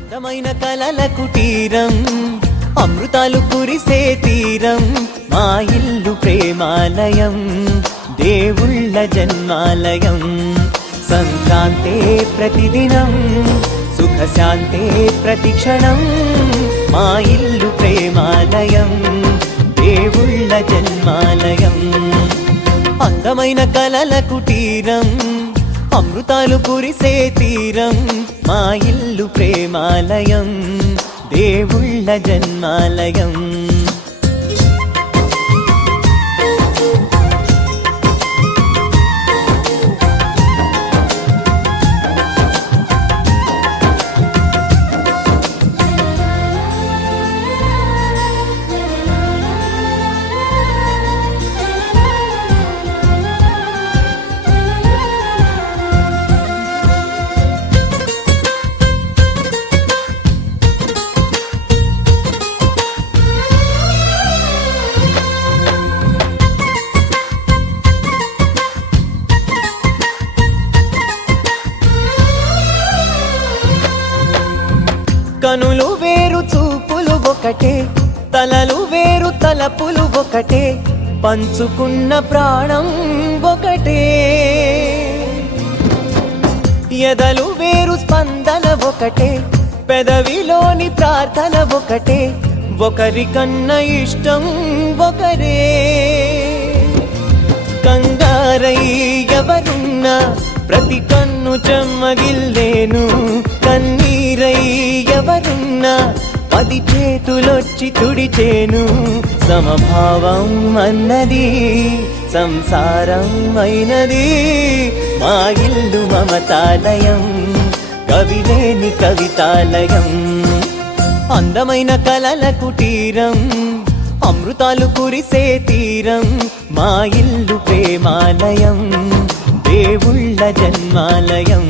అందమైన కలల కుటీరం అమృతాలు కురిసే తీరం మా ఇల్లు ప్రేమాలయం దేవుళ్ళ జన్మాలయం సంక్రాంతే ప్రతిదినం సుఖశాంతే ప్రతిక్షణం మా ఇల్లు ప్రేమాలయం దేవుళ్ళ జన్మాలయం అందమైన కలల కుటీరం అమృతాలు కురిసే తీరం మా ఇల్లు ప్రేమాలయం దేవుళ్ళ జన్మాలయం కనులు వేరు చూపులు ఒకటే తలలు వేరు తలపులు ఒకటే పంచుకున్న ప్రాణం ఒకటే ఎదలు వేరు స్పందన ఒకటే పెదవిలోని ప్రార్థన ఒకటే ఒకరికన్నా ఇష్టం ఒకరే కంగారై ఎవరున్నా ప్రతి కన్ను చెమ్మగిల్లేను కన్నీరై ఎవరున్నా 10 చేతులొచ్చి తుడిచేను సమభావం అన్నది సంసారం అయినది మా ఇల్లు మమతాలయం కవిలేని కవితాలయం అందమైన కలల కుటీరం అమృతాలు కురిసే తీరం మా ఇల్లు ప్రేమాలయం దేవుళ్ళ జన్మాలయం